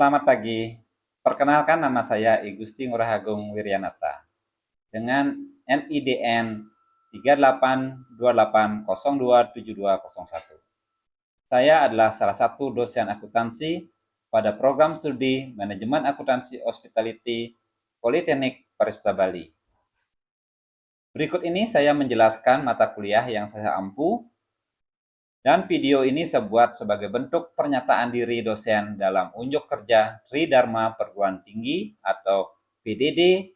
Selamat pagi. Perkenalkan nama saya I Gusti Ngurah Agung Wiryanata dengan NIDN 3828027201. Saya adalah salah satu dosen akuntansi pada program studi Manajemen Akuntansi Hospitality Politeknik Parista Bali. Berikut ini saya menjelaskan mata kuliah yang saya ampu, dan video ini saya buat sebagai bentuk pernyataan diri dosen dalam unjuk kerja Tridharma Perguruan Tinggi atau PDD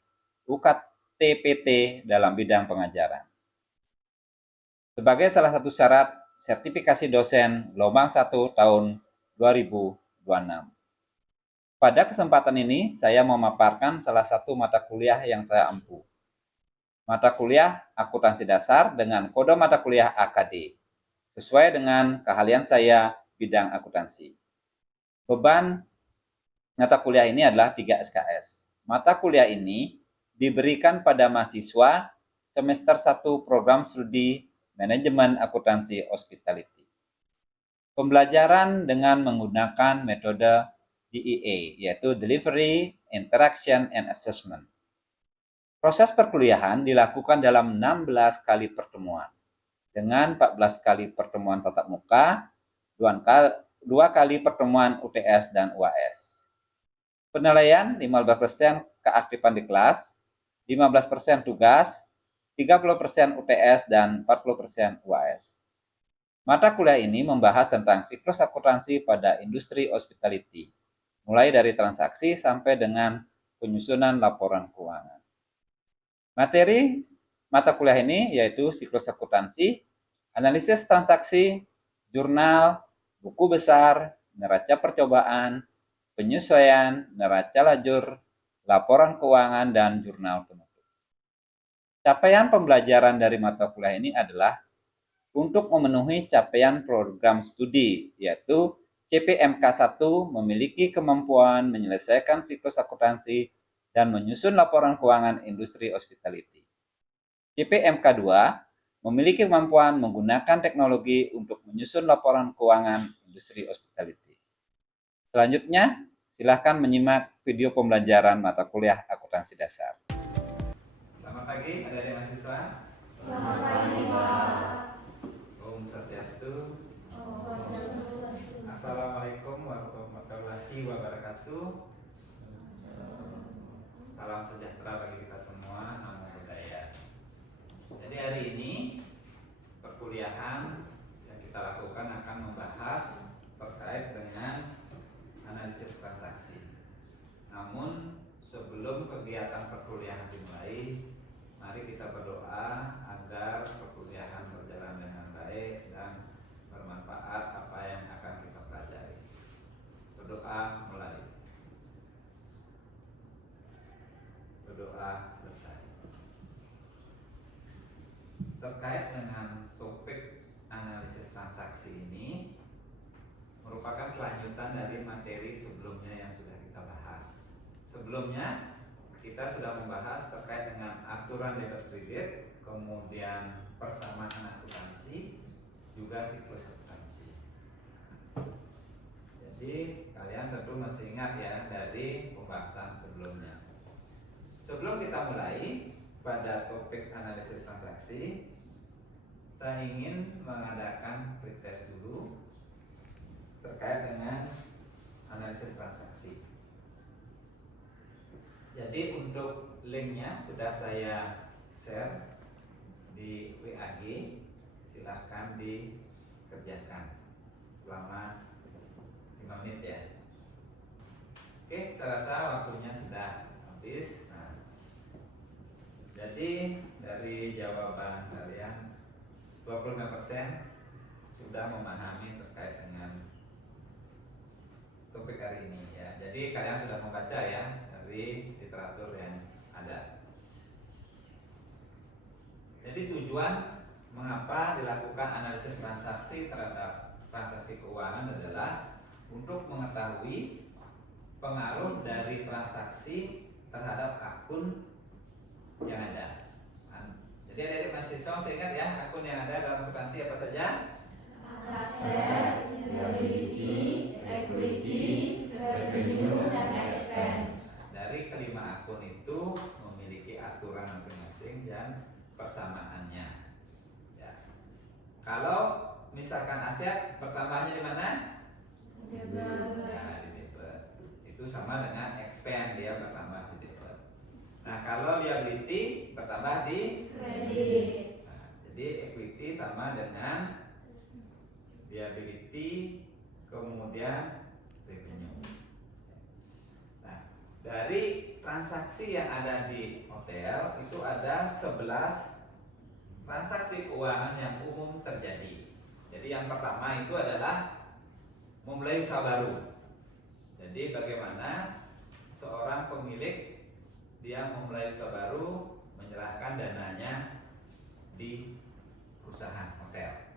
UKT-PT dalam bidang pengajaran. Sebagai salah satu syarat sertifikasi dosen gelombang 1 tahun 2026. Pada kesempatan ini, saya memaparkan salah satu mata kuliah yang saya ampu. Mata kuliah Akuntansi Dasar dengan kode mata kuliah AKD, sesuai dengan keahlian saya bidang akuntansi. Beban mata kuliah ini adalah 3 SKS. Mata kuliah ini diberikan pada mahasiswa semester 1 program studi Manajemen Akuntansi Hospitality. Pembelajaran dengan menggunakan metode DEA, yaitu Delivery, Interaction, and Assessment. Proses perkuliahan dilakukan dalam 16 kali pertemuan, dengan 14 kali pertemuan tatap muka, 2 kali pertemuan UTS dan UAS. Penilaian 15% keaktifan di kelas, 15% tugas, 30% UTS, dan 40% UAS. Mata kuliah ini membahas tentang siklus akuntansi pada industri hospitality, mulai dari transaksi sampai dengan penyusunan laporan keuangan. Materi mata kuliah ini yaitu siklus akuntansi, analisis transaksi, jurnal, buku besar, neraca percobaan, penyesuaian, neraca lajur, laporan keuangan, dan jurnal penutup. Capaian pembelajaran dari mata kuliah ini adalah untuk memenuhi capaian program studi, yaitu CPMK1 memiliki kemampuan menyelesaikan siklus akuntansi dan menyusun laporan keuangan industri hospitality. CPMK2 memiliki kemampuan menggunakan teknologi untuk menyusun laporan keuangan industri hospitality. Selanjutnya, silakan menyimak video pembelajaran mata kuliah akuntansi dasar. Selamat pagi, adik-adik mahasiswa. Selamat pagi, Pak. Om Swastiastu. Om Swastiastu. Assalamualaikum warahmatullahi wabarakatuh. Salam sejahtera bagi kita semua, namo buddhaya. Jadi hari ini perkuliahan yang kita lakukan akan membahas terkait dengan analisis transaksi. Namun sebelum kegiatan perkuliahan dimulai, mari kita berdoa agar perkuliahan berjalan dengan baik dan bermanfaat apa yang akan kita pelajari. Berdoa mulai. Berdoa selesai. Terkait dengan topik analisis transaksi ini merupakan kelanjutan dari materi sebelumnya yang sudah kita bahas. Sebelumnya kita sudah membahas terkait dengan aturan debit kredit, kemudian persamaan akuntansi, juga siklus akuntansi. Jadi kalian tentu masih ingat ya dari pembahasan sebelumnya. Sebelum kita mulai pada topik analisis transaksi, saya ingin mengadakan pretest dulu terkait dengan analisis transaksi. Jadi untuk linknya sudah saya share di WAG, silahkan dikerjakan selama 5 menit ya. Oke, saya rasa waktunya sudah habis. Nah, jadi dari jawaban kalian 25% sudah memahami terkait dengan topik hari ini ya. Jadi kalian sudah membaca ya dari literatur yang ada. Jadi tujuan mengapa dilakukan analisis transaksi terhadap transaksi keuangan adalah untuk mengetahui pengaruh dari transaksi terhadap akun yang ada. Jadi adik-adik mahasiswa masih ingat ya akun yang ada dalam akuntansi apa saja? Aset, liability, equity, revenue, mana? Debit. Nah, di debit. Itu sama dengan expand, dia bertambah di debit. Nah, kalau liability bertambah di Kredit. nah, jadi equity sama dengan liability kemudian revenue. Nah, dari transaksi yang ada di hotel itu ada 11 transaksi keuangan yang umum terjadi. Jadi yang pertama itu adalah memulai usaha baru. Jadi bagaimana seorang pemilik dia memulai usaha baru, menyerahkan dananya di perusahaan hotel.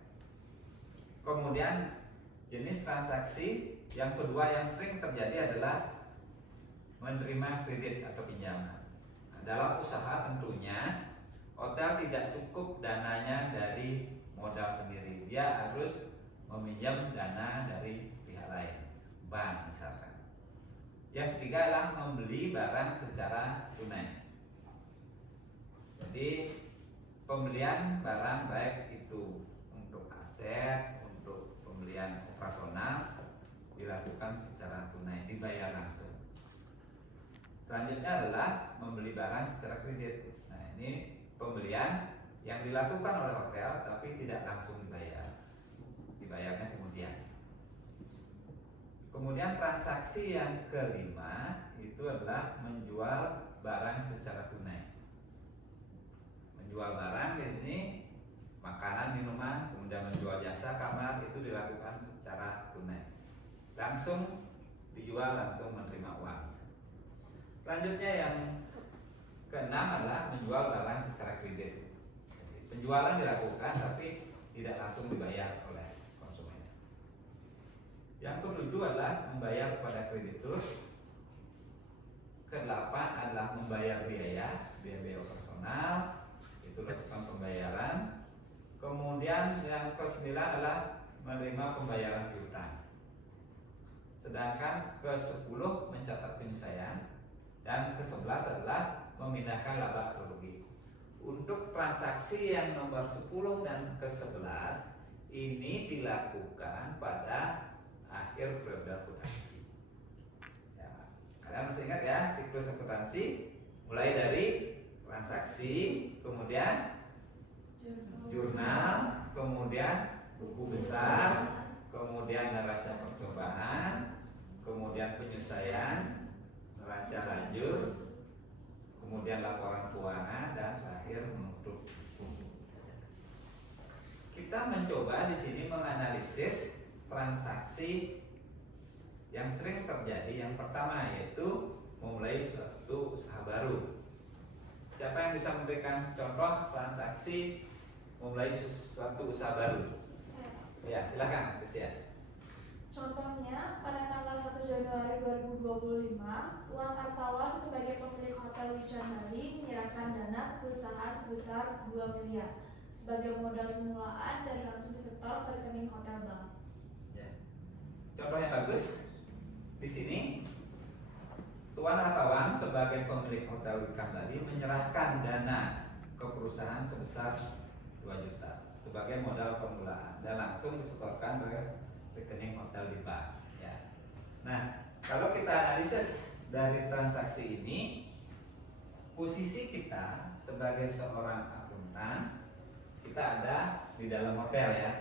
Kemudian jenis transaksi yang kedua yang sering terjadi adalah menerima kredit atau pinjaman. Nah, dalam usaha tentunya hotel tidak cukup dananya dari modal sendiri. Dia harus meminjam dana dari pihak lain, bank misalkan. Yang ketiga adalah membeli barang secara tunai. Jadi pembelian barang baik itu untuk aset, untuk pembelian operasional dilakukan secara tunai, dibayar langsung. Selanjutnya adalah membeli barang secara kredit. Nah, ini pembelian yang dilakukan oleh hotel tapi tidak langsung dibayar. Dibayarnya kemudian. Kemudian transaksi yang kelima itu adalah menjual barang secara tunai. Menjual barang di sini makanan, minuman, kemudian menjual jasa kamar itu dilakukan secara tunai. Langsung dijual, langsung menerima uang. Selanjutnya yang keenam adalah menjual barang secara kredit. Penjualan dilakukan tapi tidak langsung dibayar oleh konsumen. Yang ketujuh adalah membayar kepada kreditur. Kedelapan adalah membayar biaya operasional, itu lakukan pembayaran. Kemudian yang kesembilan adalah menerima pembayaran piutang. Sedangkan ke-10 mencatat penyelesaian dan ke-11 adalah memindahkan laba atau rugi. Untuk transaksi yang nomor 10 dan ke-11 ini dilakukan pada akhir periode akuntansi. Ya, kalian masih ingat ya siklus akuntansi mulai dari transaksi, kemudian jurnal, kemudian buku besar, kemudian neraca percobaan, kemudian penyelesaian, neraca lanjut, kemudian laporan keuangan dan terakhir menutup. Kita mencoba di sini menganalisis transaksi yang sering terjadi. Yang pertama yaitu memulai suatu usaha baru. Siapa yang bisa memberikan contoh transaksi memulai suatu usaha baru? Ya, silakan, Kesia. Contohnya, pada tanggal 1 Januari 2025, Tuan Artawan sebagai pemilik Hotel Wicandali menyerahkan dana ke perusahaan sebesar 2 miliar sebagai modal permulaan dan langsung disetor ke rekening hotel bank. Ya. Contoh yang bagus di sini, Tuan Artawan sebagai pemilik Hotel Wicandali menyerahkan dana ke perusahaan sebesar 2 juta sebagai modal permulaan dan langsung disetorkan ke rekening hotel di bank. Ya. Nah, kalau kita analisis dari transaksi ini, posisi kita sebagai seorang akuntan, kita ada di dalam hotel ya.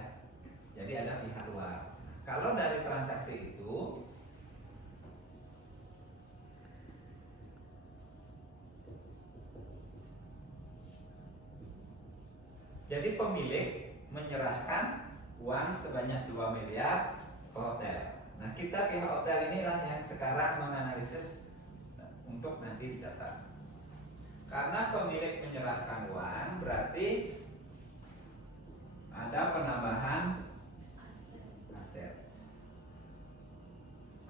Jadi ada pihak luar. Kalau dari transaksi itu jadi pemilik menyerahkan uang sebanyak 2 miliar ke hotel. Nah, kita pihak hotel inilah yang sekarang menganalisis untuk nanti dicatat. Karena pemilik menyerahkan uang berarti ada penambahan aset.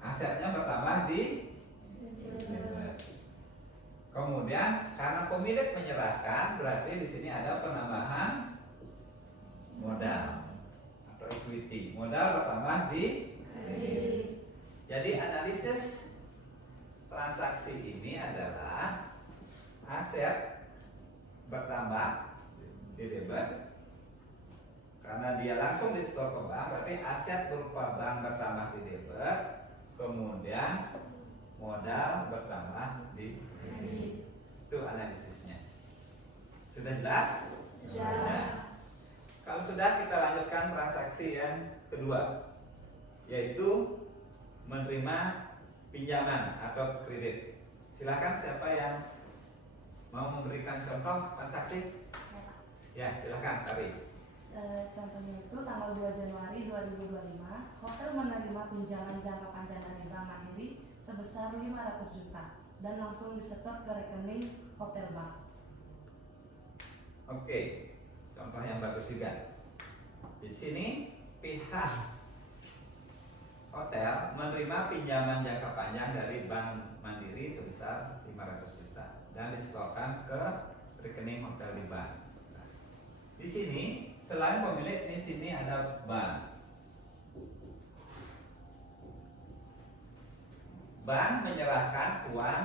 Asetnya bertambah di debit. Kemudian karena pemilik menyerahkan berarti di sini ada penambahan modal atau equity. Modal bertambah di kredit. Jadi analisis transaksi ini adalah aset bertambah di debit, Karena dia langsung disetor ke bank, berarti aset berupa bank bertambah di debit, kemudian modal bertambah di kredit. Itu analisisnya. Sudah jelas? Sudah. Nah, kalau sudah, kita lanjutkan transaksi yang kedua, yaitu menerima pinjaman atau kredit. Silakan, siapa yang mau memberikan contoh transaksi? Ya, silakan, Tari. Contohnya itu tanggal 2 Januari 2025, hotel menerima pinjaman jangka panjang dari Bank Mandiri sebesar 500 juta dan langsung disetor ke rekening hotel bank. Oke, contoh yang bagus juga. Di sini pihak hotel menerima pinjaman jangka panjang dari Bank Mandiri sebesar 500 juta dan disetorkan ke rekening hotel di bank. Nah, di sini selain pemilik, di sini ada bank. Bank menyerahkan uang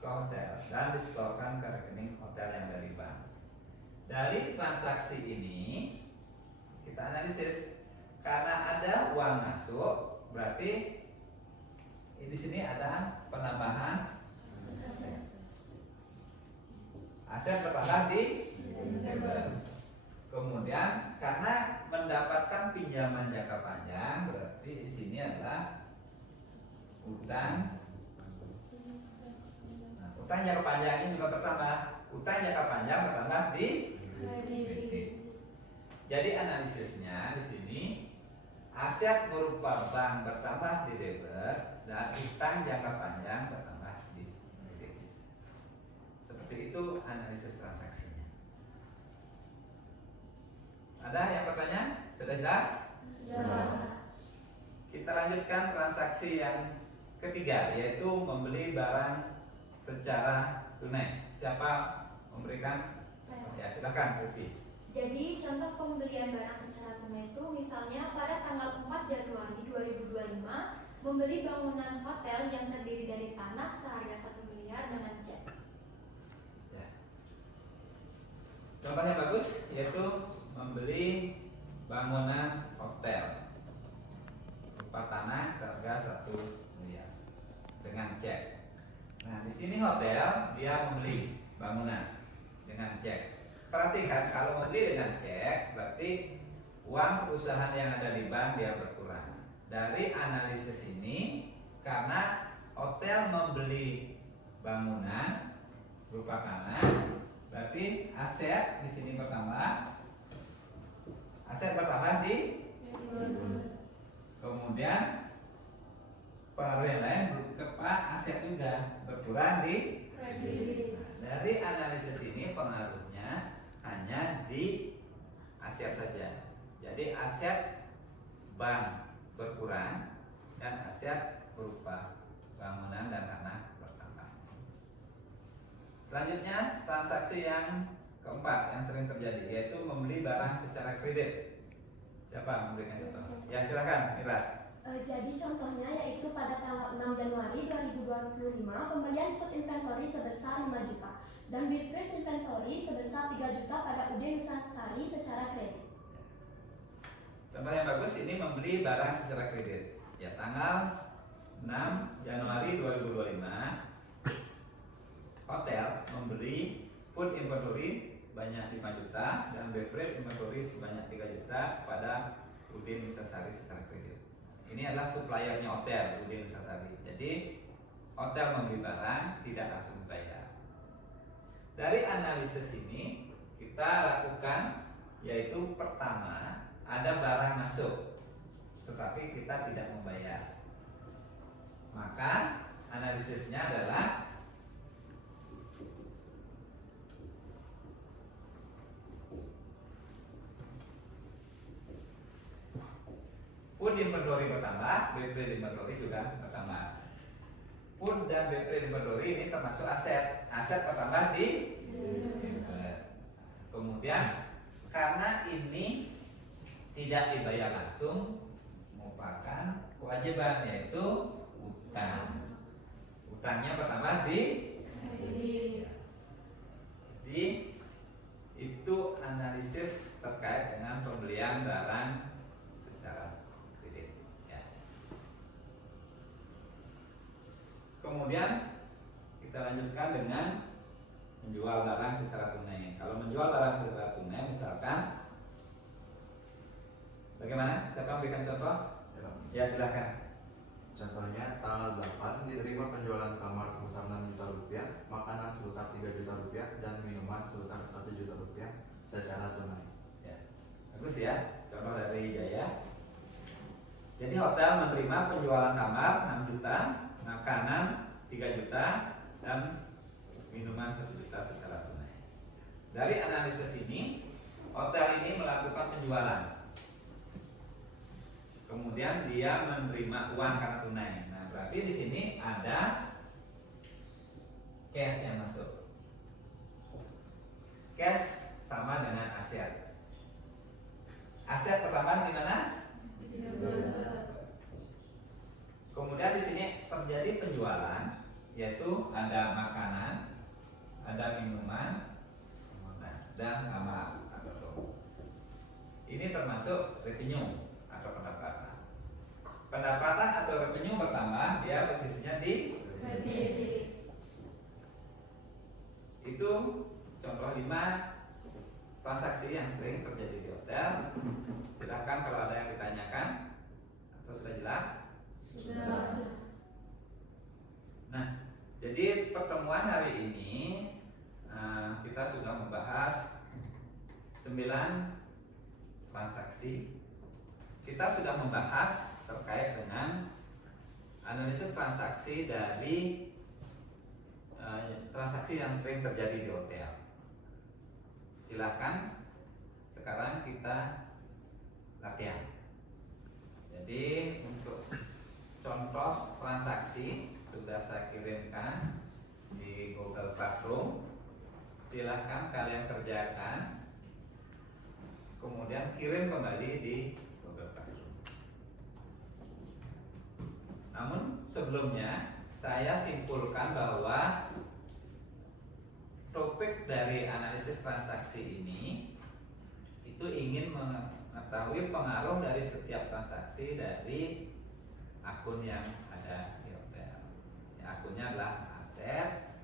ke hotel dan disetorkan ke rekening hotel yang dari bank. Dari transaksi ini kita analisis, karena ada uang masuk, berarti di sini ada penambahan aset bertambah di debit. Kemudian karena mendapatkan pinjaman jangka panjang, berarti di sini adalah utang. Nah, utang jangka panjang ini juga bertambah. Utang jangka panjang bertambah di kredit. Jadi analisisnya di sini aset berupa bank bertambah di debit dan utang jangka panjang bertambah di kredit. Seperti itu analisis transaksinya. Ada yang bertanya? Sudah jelas? Sudah. Kita lanjutkan transaksi yang ketiga, yaitu membeli barang secara tunai. Siapa memberikan? Saya. Ya, silakan, Rupi. Jadi contoh pembelian barang secara tunai itu misalnya pada tanggal 4 Januari 2025 membeli bangunan hotel yang terdiri dari tanah seharga 1 miliar dengan cek. Ya. Contoh yang bagus yaitu membeli bangunan hotel berupa tanah seharga 1 miliar dengan cek. Nah, di sini hotel dia membeli bangunan dengan cek. Perhatikan, kalau membeli dengan cek berarti uang perusahaan yang ada di bank dia berkurang. Dari analisis ini, karena hotel membeli bangunan berupa tanah, berarti aset di sini bertambah. Aset bertambah di kemudian pengaruh yang lain berupa aset juga berkurang di Kredit. Dari analisis ini pengaruhnya hanya di aset saja. Jadi aset bank berkurang dan aset berupa bangunan dan tanah bertambah. Selanjutnya transaksi yang keempat yang sering terjadi yaitu membeli barang secara kredit. Siapa memberikan contoh? Ya, silakan, Mira. Jadi contohnya yaitu pada tanggal 6 Januari 2025 pembelian food inventory sebesar 5 juta dan beverage inventory sebesar 3 juta pada UD Nusantara secara kredit. Contoh yang bagus ini membeli barang secara kredit. Ya, tanggal 6 Januari 2025 hotel membeli food inventory sebanyak 5 juta dan beverage inventory sebanyak 3 juta pada UD Nusantara secara kredit. Ini adalah suppliernya hotel UD Nusantara. Jadi hotel membeli barang tidak langsung bayar. Dari analisis ini kita lakukan yaitu pertama ada barang masuk tetapi kita tidak membayar. Maka analisisnya adalah food inventory bertambah, beverage inventory juga bertambah. Food dan beverage inventory ini termasuk aset. Aset bertambah di kemudian karena ini tidak dibayar langsung merupakan kewajiban yaitu utang. Utangnya bertambah di Kredit. jadi itu itu analisis terkait dengan pembelian barang secara kredit. Ya. Kemudian kita lanjutkan dengan menjual barang secara tunai. Kalau menjual barang secara tunai, misalkan, bagaimana? Siapa memberikan contoh? Ya, silakan. Contohnya tanggal 8 diterima penjualan kamar sebesar 6 juta rupiah, makanan sebesar 3 juta rupiah, dan minuman sebesar 1 juta rupiah secara tunai. Ya, bagus ya, contoh dari Jaya. Jadi hotel menerima penjualan kamar 6 juta, makanan 3 juta, dan minuman 1 juta secara tunai. Dari analisis ini, hotel ini melakukan penjualan. Kemudian dia menerima uang karena tunai. Nah, berarti di sini ada cash yang masuk. Cash sama dengan aset. Aset pertambahan di mana? Kemudian di sini terjadi penjualan, yaitu ada makanan, ada minuman, dan kamar atau toko. Ini termasuk revenue atau pendapatan. Pendapatan atau revenue bertambah, dia posisinya di Kredit. Itu contoh 5 transaksi yang sering terjadi di hotel. Silahkan kalau ada yang ditanyakan atau sudah jelas. Sudah. Nah, jadi pertemuan hari ini kita sudah membahas 9 transaksi. Kita sudah membahas terkait dengan analisis transaksi dari transaksi yang sering terjadi di hotel. Silahkan sekarang kita latihan. Jadi untuk contoh transaksi sudah saya kirimkan di Google Classroom. Silahkan kalian kerjakan, kemudian kirim kembali di Google Classroom. Namun sebelumnya saya simpulkan bahwa topik dari analisis transaksi ini itu ingin mengetahui pengaruh dari setiap transaksi dari akun yang ada di hotel. Ya, akunnya adalah aset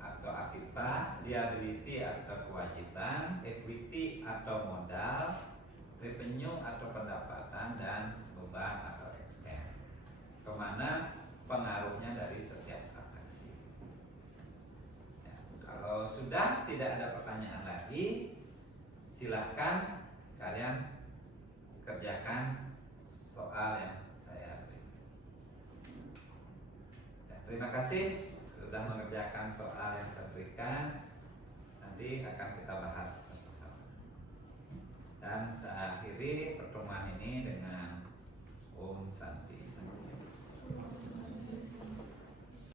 atau aktiva, liability atau kewajiban, equity atau modal, revenue atau pendapatan, dan beban atau expense. Kemana pengaruhnya dari setiap transaksi. Ya, kalau sudah tidak ada pertanyaan lagi, silahkan kalian kerjakan soal yang saya berikan. Ya, terima kasih sudah mengerjakan soal yang saya berikan. Nanti akan kita bahas bersama. Dan saya akhiri pertemuan ini dengan Om Santi.